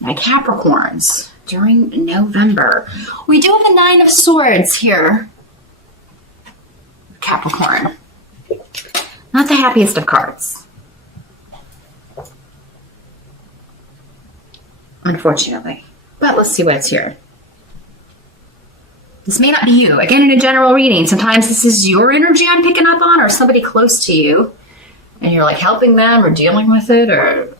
my Capricorns during November. We do have the Nine of Swords here. Capricorn. Not the happiest of cards. Unfortunately. But let's see what's here. This may not be you. Again, in a general reading, sometimes this is your energy I'm picking up on, or somebody close to you, and you're like helping them or dealing with it, or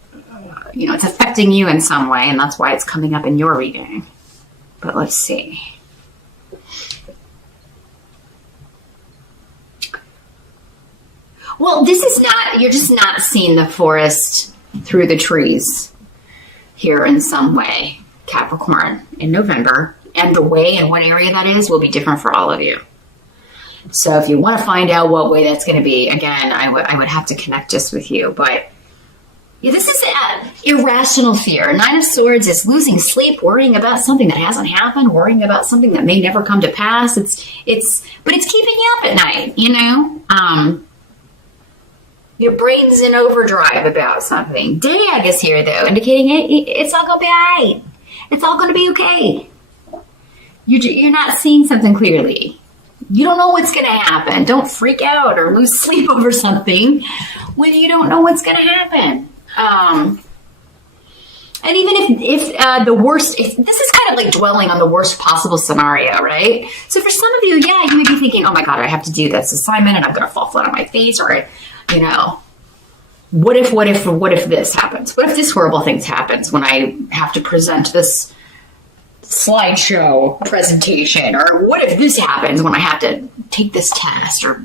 it's affecting you in some way, and that's why it's coming up in your reading. But let's see. Well, this is not, you're just not seeing the forest through the trees here in some way, Capricorn, in November. And the way and what area that is will be different for all of you. So if you want to find out what way that's going to be, again, I would have to connect just with you. But yeah, this is irrational fear. Nine of Swords is losing sleep, worrying about something that hasn't happened, worrying about something that may never come to pass. But it's keeping you up at night, Your brain's in overdrive about something. Dag is here, though, indicating it's all going to be all right. It's all going to be okay. You're not seeing something clearly. You don't know what's going to happen. Don't freak out or lose sleep over something when you don't know what's going to happen. And even if the worst, this is kind of like dwelling on the worst possible scenario, right? So for some of you, yeah, you may be thinking, oh my God, I have to do this assignment and I'm going to fall flat on my face, or, what if this happens? What if this horrible thing happens when I have to present this slideshow presentation? Or what if this happens when I have to take this test, or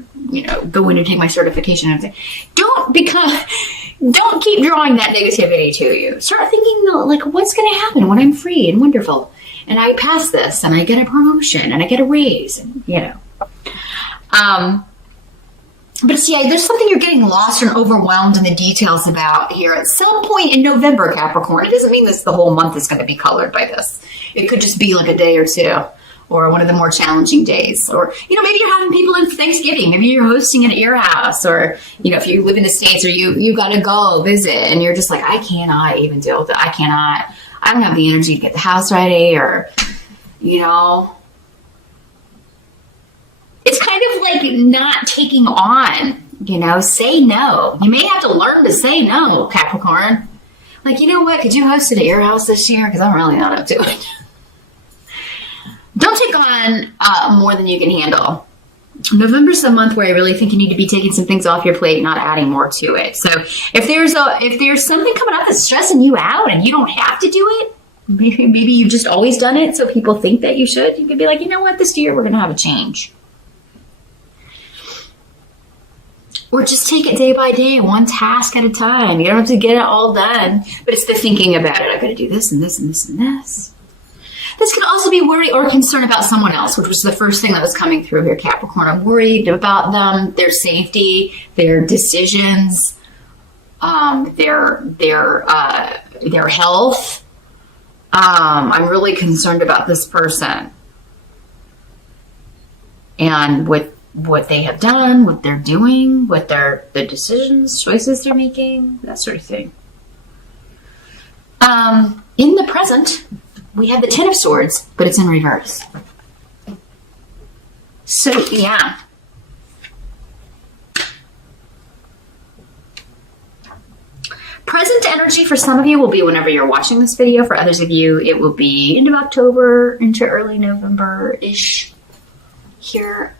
go in and take my certification? Don't keep drawing that negativity to you. Start thinking, like, what's going to happen when I'm free and wonderful and I pass this and I get a promotion and I get a raise, and but yeah, there's something you're getting lost and overwhelmed in the details about here at some point in November, Capricorn. It doesn't mean the whole month is going to be colored by this. It could just be like a day or two, or one of the more challenging days. Or, maybe you're having people in Thanksgiving. Maybe you're hosting it at your house, or, if you live in the States, or you got to go visit and you're just like, I cannot even deal with it. I don't have the energy to get the house ready, or, it's kind of like not taking on, say no. You may have to learn to say no, Capricorn. Like, you know what? Could you host it at your house this year? Because I'm really not up to it. Don't take on more than you can handle. November's a month where I really think you need to be taking some things off your plate, not adding more to it. So if there's something coming up that's stressing you out and you don't have to do it, maybe you've just always done it so people think that you should, you could be like, you know what? This year we're going to have a change. Or just take it day by day, one task at a time. You don't have to get it all done, but it's the thinking about it. I've got to do this and this and this and this. This could also be worry or concern about someone else, which was the first thing that was coming through here, Capricorn. I'm worried about them, their safety, their decisions, their health. I'm really concerned about this person and with what they have done, what they're doing, what the decisions, choices they're making, that sort of thing. In the present, we have the Ten of Swords, but it's in reverse. So, yeah. Present energy for some of you will be whenever you're watching this video. For others of you, it will be end of October into early November-ish here.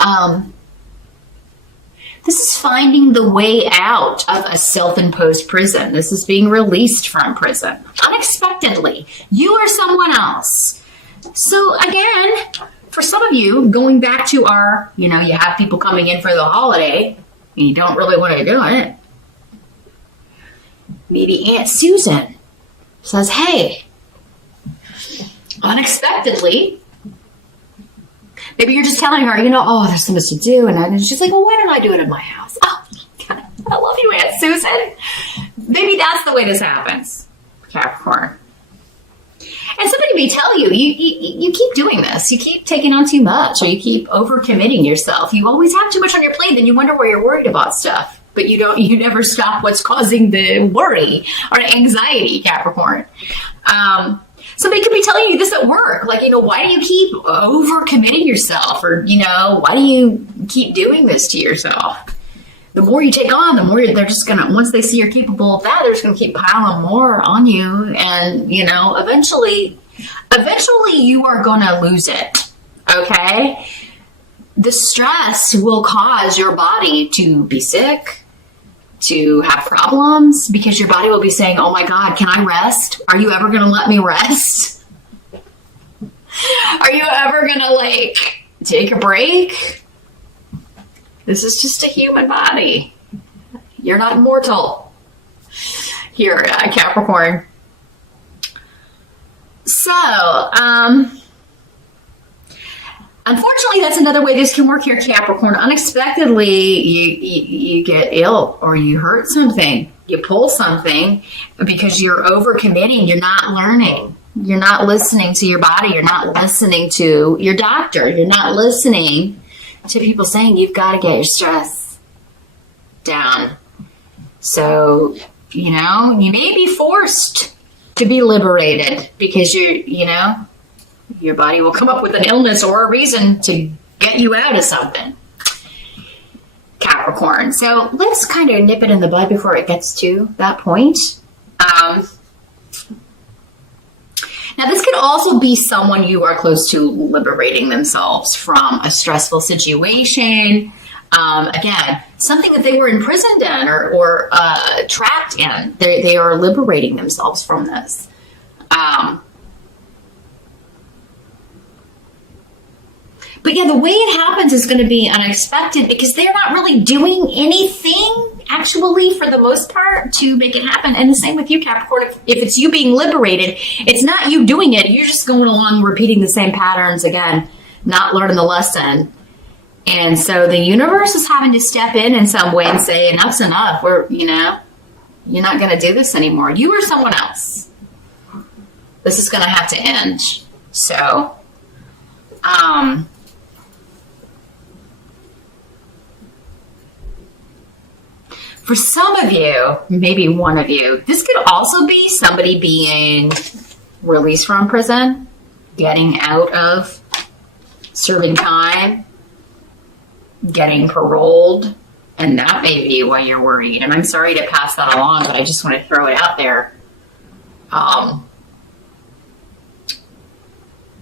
This is finding the way out of a self-imposed prison. This is being released from prison unexpectedly. You or someone else. So again, for some of you, going back to our, you have people coming in for the holiday and you don't really want to do it. Maybe Aunt Susan says, hey, unexpectedly, maybe you're just telling her, there's so much to do. And she's like, well, why don't I do it in my house? Oh, God, I love you, Aunt Susan. Maybe that's the way this happens, Capricorn. And somebody may tell you, you keep doing this. You keep taking on too much, or you keep overcommitting yourself. You always have too much on your plate. Then you wonder why you're worried about stuff. But you never stop what's causing the worry or anxiety, Capricorn. Somebody could be telling you this at work. Like, why do you keep overcommitting yourself? Or, why do you keep doing this to yourself? The more you take on, the more they're just going to, once they see you're capable of that, they're just going to keep piling more on you. And, eventually you are going to lose it. Okay? The stress will cause your body to be sick, to have problems, because your body will be saying, oh my God, can I rest? Are you ever going to let me rest? Are you ever going to take a break? This is just a human body. You're not immortal here at Capricorn. So, unfortunately, that's another way this can work here, Capricorn. Unexpectedly, you get ill or you hurt something. You pull something because you're overcommitting. You're not learning. You're not listening to your body. You're not listening to your doctor. You're not listening to people saying you've got to get your stress down. So, you may be forced to be liberated because your body will come up with an illness or a reason to get you out of something. Capricorn. So let's kind of nip it in the bud before it gets to that point. Now, this could also be someone you are close to liberating themselves from a stressful situation. Again, something that they were imprisoned in or trapped in. They are liberating themselves from this. But yeah, the way it happens is going to be unexpected because they're not really doing anything actually for the most part to make it happen. And the same with you, Capricorn. If it's you being liberated, it's not you doing it. You're just going along repeating the same patterns again, not learning the lesson. And so the universe is having to step in some way and say, enough's enough. You're not going to do this anymore. You or someone else. This is going to have to end. So, for some of you, maybe one of you, this could also be somebody being released from prison, getting out of serving time, getting paroled, and that may be why you're worried. And I'm sorry to pass that along, but I just want to throw it out there.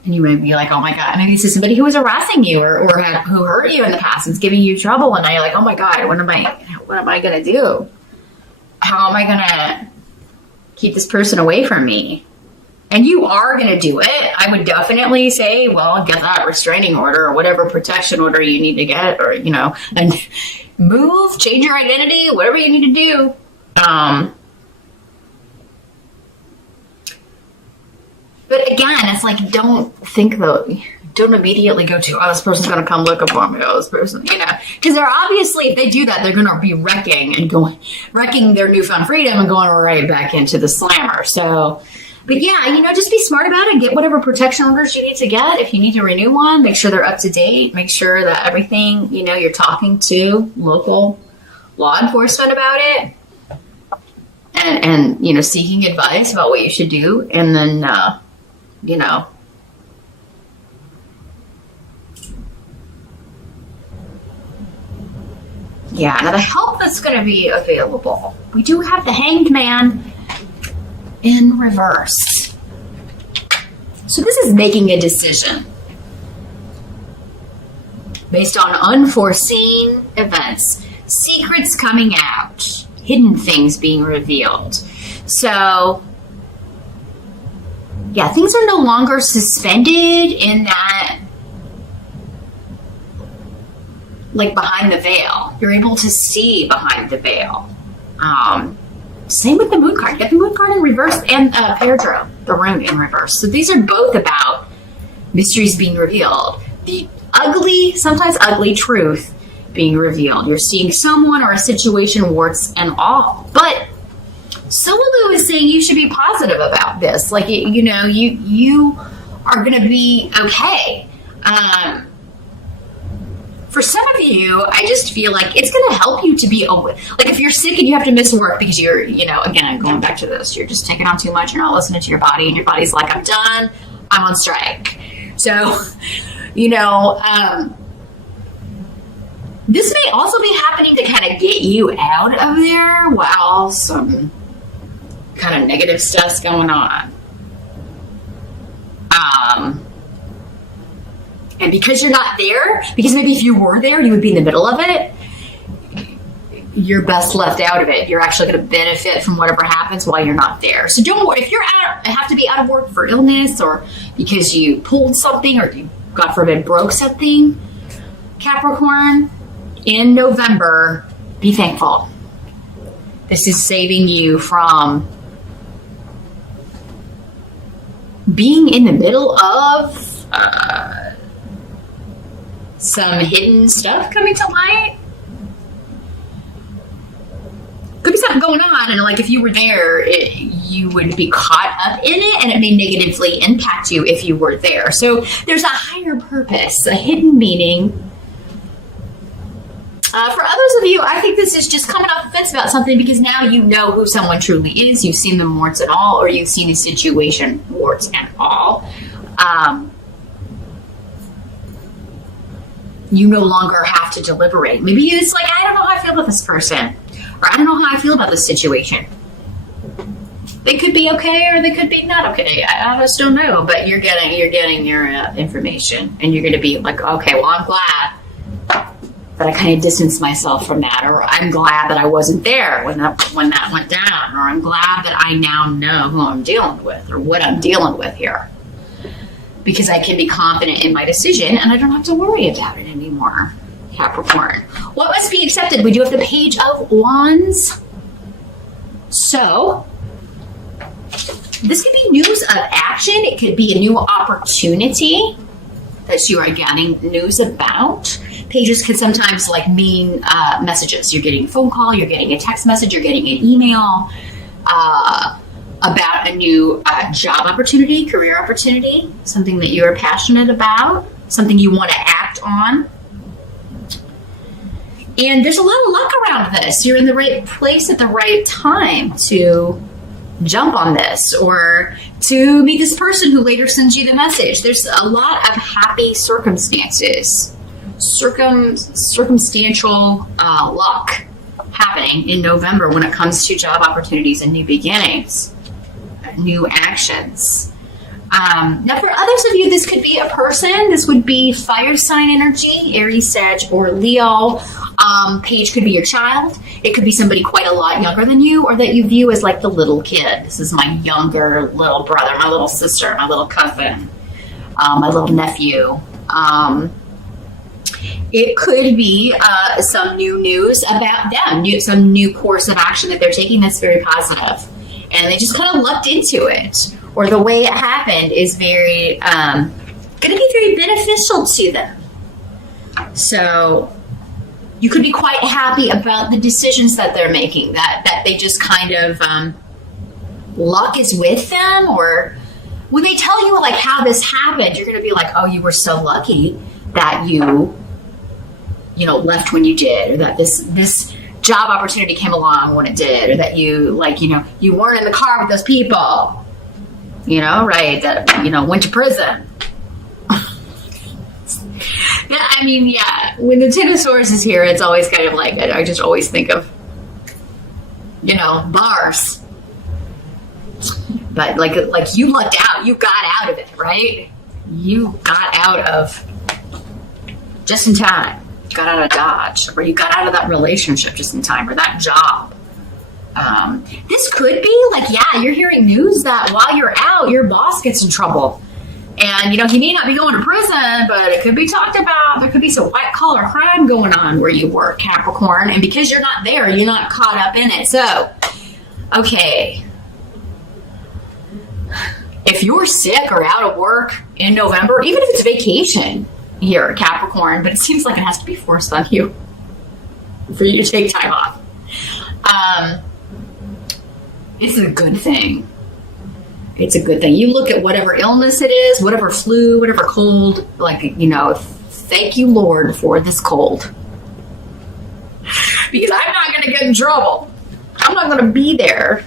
And you may be like, oh my God, maybe this is somebody who was harassing you or who hurt you in the past and is giving you trouble. And now you're like, oh my God, what am I going to do? How am I going to keep this person away from me? And you are going to do it. I would definitely say, well, get that restraining order or whatever protection order you need to get, or, and move, change your identity, whatever you need to do. But again, it's like, don't immediately go to, this person's going to come look for me. Oh, this person, because they're obviously, if they do that, they're going to be wrecking their newfound freedom and going right back into the slammer. So, but yeah, just be smart about it. Get whatever protection orders you need to get. If you need to renew one, make sure they're up to date. Make sure that everything, you're talking to local law enforcement about it. And seeking advice about what you should do. And then, yeah, now the help that's going to be available. We do have the Hanged Man in reverse. So this is making a decision based on unforeseen events, secrets coming out, hidden things being revealed. So, yeah, things are no longer suspended in that, like, behind the veil. You're able to see behind the veil. Same with the Moon card. Get the Moon card in reverse and Pedro, the Rune, in reverse. So these are both about mysteries being revealed. The ugly, sometimes ugly truth being revealed. You're seeing someone or a situation, warts and all. But Sulu is saying you should be positive about this. Like, you are going to be okay. For some of you, I just feel like it's going to help you to be aware. Like if you're sick and you have to miss work because you're, again, I'm going back to this, you're just taking on too much, you're not listening to your body, and your body's like, I'm done, I'm on strike. So, this may also be happening to kind of get you out of there while some kind of negative stuff's going on. And because you're not there, because maybe if you were there, you would be in the middle of it, you're best left out of it. You're actually going to benefit from whatever happens while you're not there. So don't worry. If you're have to be out of work for illness or because you pulled something or you, God forbid, broke something, Capricorn, in November, be thankful. This is saving you from being in the middle of some hidden stuff coming to light. Could be something going on, and like if you were there, you would be caught up in it, and it may negatively impact you if you were there. So there's a higher purpose, a hidden meaning. For others of you, I think this is just coming off the fence about something because now you know who someone truly is. You've seen them warts and all, or you've seen the situation warts and all. You no longer have to deliberate. Maybe it's like, I don't know how I feel about this person, or I don't know how I feel about this situation. They could be okay, or they could be not okay. I just don't know. But you're getting your information, and you're going to be like, okay, well, I'm glad that I kind of distanced myself from that, or I'm glad that I wasn't there when that went down, or I'm glad that I now know who I'm dealing with, or what I'm dealing with here. Because I can be confident in my decision and I don't have to worry about it anymore, Capricorn. What must be accepted? We do have the Page of Wands. So, this could be news of action. It could be a new opportunity that you are getting news about. Pages could sometimes mean messages. You're getting a phone call, you're getting a text message, you're getting an email, about a new job opportunity, career opportunity, something that you're passionate about, something you want to act on. And there's a lot of luck around this. You're in the right place at the right time to jump on this or to meet this person who later sends you the message. There's a lot of happy circumstances, circumstantial luck happening in November when it comes to job opportunities and new beginnings. New actions. Now for others of you, this could be a person. This would be fire sign energy, Aries, Sag, or Leo. Page could be your child. It could be somebody quite a lot younger than you, or that you view as like the little kid. This is my younger little brother, my little sister, my little cousin, my little nephew. It could be some new news about them, some new course of action that they're taking that's very positive. And they just kind of lucked into it, or the way it happened is very going to be very beneficial to them. So you could be quite happy about the decisions that they're making, that they just kind of luck is with them. Or when they tell you how this happened, you're going to be like, oh, you were so lucky that you left when you did, or that this job opportunity came along when it did, or that you you weren't in the car with those people, right, that went to prison. When the Ten of Swords is here, it's always kind of I just always think of bars, but like you lucked out, you got out of it, right? You got out of just in time. Got out of Dodge, or you got out of that relationship just in time, or that job. This could be you're hearing news that while you're out, your boss gets in trouble. And, he may not be going to prison, but it could be talked about. There could be some white collar crime going on where you work, Capricorn. And because you're not there, you're not caught up in it. So, okay. If you're sick or out of work in November, even if it's vacation, here, Capricorn, but it seems like it has to be forced on you for you to take time off. It's a good thing. It's a good thing. You look at whatever illness it is, whatever flu, whatever cold, thank you, Lord, for this cold. Because I'm not going to get in trouble. I'm not going to be there.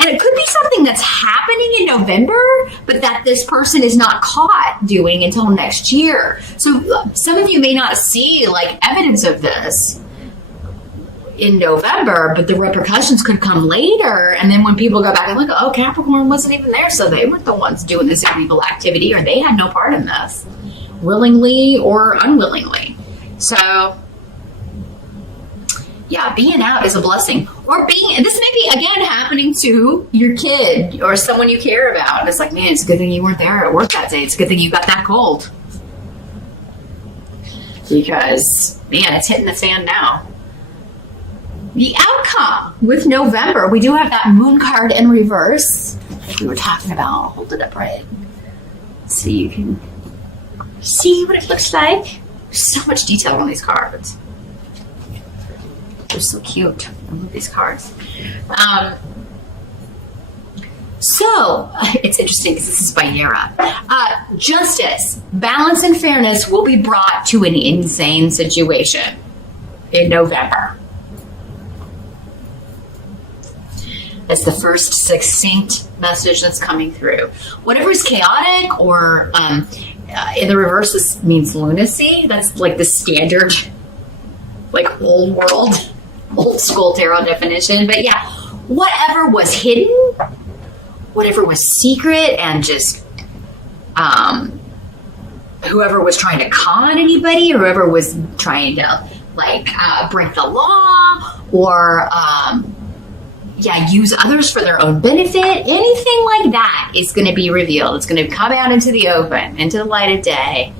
And it could be something that's happening in November, but that this person is not caught doing until next year. So some of you may not see like evidence of this in November, but the repercussions could come later. And then when people go back and look, oh, Capricorn wasn't even there, so they weren't the ones doing this illegal activity, or they had no part in this, willingly or unwillingly. So yeah, being out is a blessing. Or and this may be, again, happening to your kid or someone you care about. And it's like, man, it's a good thing you weren't there at work that day. It's a good thing you got that cold. Because, man, it's hitting the fan now. The outcome with November, we do have that moon card in reverse. We were talking about, I'll hold it up right so you can see what it looks like. There's so much detail on these cards. They're so cute. I love these cards. So, it's interesting because this is by Yara. Justice, balance, and fairness will be brought to an insane situation in November. That's the first succinct message that's coming through. Whatever is chaotic or in the reverse, this means lunacy. That's like the standard, like old world, old school tarot definition. But yeah, whatever was hidden, whatever was secret, and just whoever was trying to con anybody, or whoever was trying to break the law, or use others for their own benefit, anything like that is going to be revealed. It's going to come out into the open, into the light of day,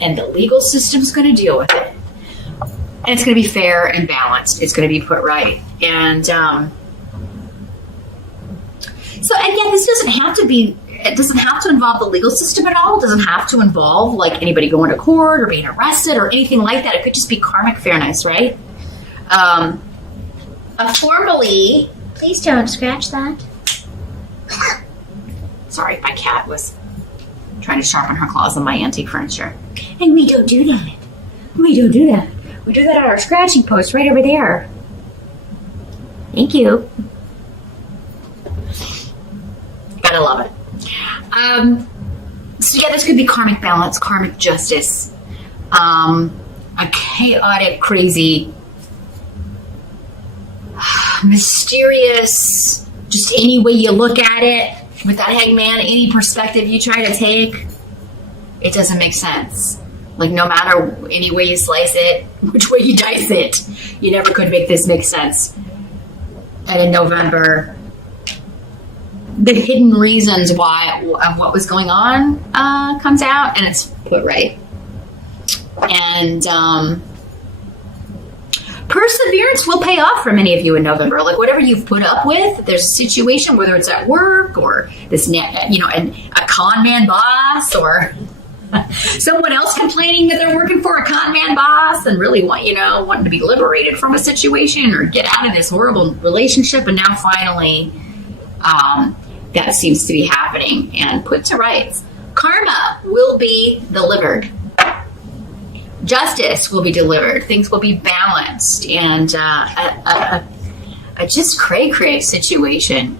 and the legal system's going to deal with it. And it's going to be fair and balanced. It's going to be put right. And so, again, this doesn't have to be, it doesn't have to involve the legal system at all. It doesn't have to involve like anybody going to court or being arrested or anything like that. It could just be karmic fairness, right? Formally, please don't scratch that. Sorry, my cat was trying to sharpen her claws on my antique furniture. And we don't do that. We don't do that. We do that at our scratching post right over there. Thank you. Gotta love it. So yeah, this could be karmic balance, karmic justice, a chaotic, crazy, mysterious, just any way you look at it, with that hangman, any perspective you try to take, it doesn't make sense. Like, no matter any way you slice it, which way you dice it, you never could make this make sense. And in November, the hidden reasons why of what was going on comes out, and it's put right. And perseverance will pay off for many of you in November. Like, whatever you've put up with, there's a situation, whether it's at work or this, a con man boss, or someone else complaining that they're working for a con man boss and really wanting to be liberated from a situation or get out of this horrible relationship. And now finally, that seems to be happening and put to rights. Karma will be delivered. Justice will be delivered. Things will be balanced, and a just cray-cray situation